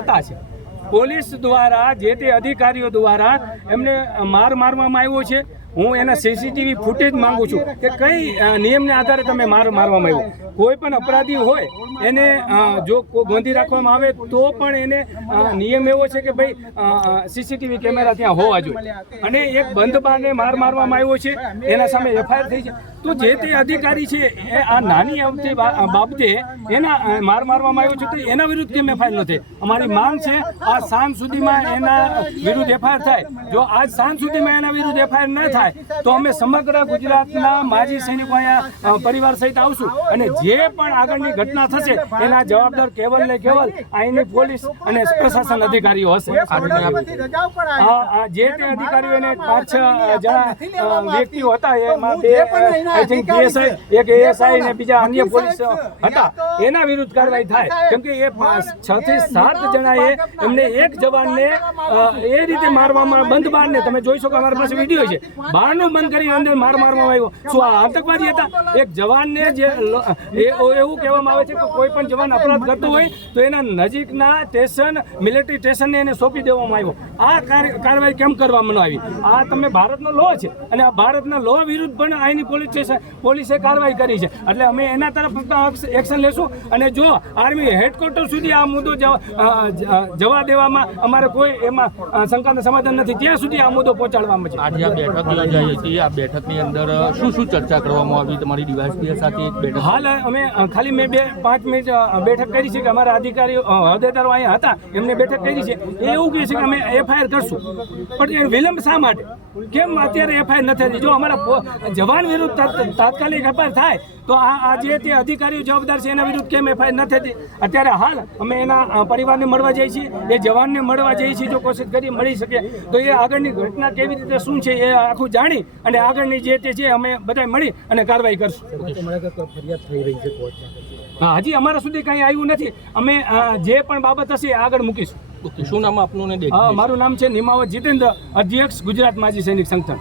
થતા છે પોલીસ દ્વારા જે તે અધિકારીઓ દ્વારા એમને મારવામાં આવ્યો છે। હું એના સીસીટીવી ફૂટેજ માંગુ છું કે કઈ નિયમને આધારે તમે મારવામાં આવ્યો। કોઈ પણ અપરાધી હોય એને જો ગોંધી રાખવામાં આવે તો પણ એને નિયમ એવો છે કે ભાઈ સીસીટીવી કેમેરા ત્યાં હોવા જોઈએ અને એક બંધ બારને મારવામાં આવ્યો છે એના સામે એફઆઈઆર થઈ છે। તો જે તે અધિકારી છે એ આ નાની બાબતે એના મારવામાં આવ્યો છે તો એના વિરુદ્ધ કેમ એફઆઈઆર ન થઈ? અમારી માંગ છે આ સાંજ સુધીમાં એના વિરુદ્ધ એફઆઈઆર થાય। જો આજ સાંજ સુધીમાં એના વિરુદ્ધ એફઆઈઆર ન થાય તો અમે સમગ્ર ગુજરાતના માજી સૈનિકો અહીંયા પરિવાર સહિત આવશું અને જે પણ આગળની ઘટના થશે એના જવાબદાર કેવલ ને કેવલ અહીંની પોલીસ અને પ્રશાસન અધિકારીઓ હશે। જે તે અધિકારીઓ એને 5-6 જણા વ્યક્તિઓ હતા એમાં 2 આઈ થિંક પીએસઆઈ, એક એએસઆઈ ને બીજા અન્ય પોલીસ હતા એના વિરુદ્ધ કાર્યવાહી થાય કેમ કે એ 6 થી 7 જણાએ એમને એક જવાનને એ રીતે મારવામાં બંધ બારને તમે જોઈ શકો અમારી પાસે વિડીયો છે બારનું બંધ કરી અંદર મારવામાં આવ્યો। શું આ આતંકવાદી હતા? એક જવાનને જે એવું કહેવામાં આવે છે કે કોઈ પણ જવાન અપરાધ કરતો હોય તો એના નજીકના સ્ટેશન મિલિટરી સ્ટેશનને એને સોંપી દેવામાં આવ્યો। આ કાર્યવાહી કેમ કરવામાં ન આવી? આ તમે ભારતનો લો છે અને આ ભારતના લો વિરુદ્ધ પણ અહીંની પોલીસે કાર્યવાહી કરી છે એટલે અમે એના તરફ એક્શન લેશું અને જો આર્મી હેડક્વાર્ટર સુધી આ મુદ્દો જવા દેવામાં અમારે કોઈ એમાં શંકાનું સમાધાન નથી ત્યાં સુધી આ મુદ્દો પહોંચાડવામાં છે। આજે આ બેઠક યોજાઈ હતી, આ બેઠકની અંદર શું ચર્ચા કરવામાં આવી તમારી ડીવાયએસપી સાથે? બેઠક હાલ અમે ખાલી મેં 5 મિનિટ બેઠક કરી છે કે અમારા અધિકારીઓ હોદ્દેદારો અહીંયા હતા એમને બેઠક કરી છે એ એવું કહે છે કે અમે એફઆઈઆર કરશું પણ એ વિલંબ શા માટે? કેમ અત્યારે એફઆઈઆર નથી થતી? જો અમારા જવાન વિરુદ્ધ તાત્કાલિક એફઆઈઆર થાય તો આ જે તે અધિકારીઓ જવાબદાર છે એના વિરુદ્ધ કેમ એફઆઈઆર નથી થતી? અત્યારે હાલ અમે એના પરિવારને મળવા જઈએ છીએ, એ જવાનને મળવા જઈએ છીએ। જો કોશિશ કરી મળી શકે તો એ આગળની ઘટના કેવી રીતે શું છે એ આખું જાણી અને આગળની જે તે છે અમે બધા મળી અને કાર્યવાહી કરશું। હા, હજી અમારા સુધી કંઈ આવ્યું નથી। અમે જે પણ બાબત હશે આગળ મૂકીશું। શું નામ આપનું? મારું નામ છે નિમાવત જીતેન્દ્ર, અધ્યક્ષ ગુજરાત માજી સૈનિક સંગઠન।